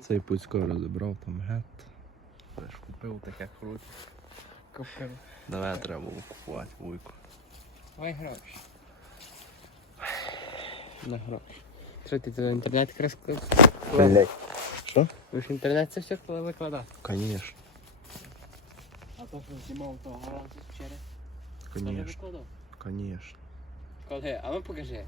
Цей Пуцько розібрав там гет. Теж купив таке круто. Купив. Давай треба було купувати вуйку. Давай гроші. На гроші. Що ти в інтернет якраз Блять. Що? Ви ж в інтернет це все викладати? Конечно. А то, що знімав того разу вчора? Конечно. Викладав? Конечно. Коли? А ну покажи.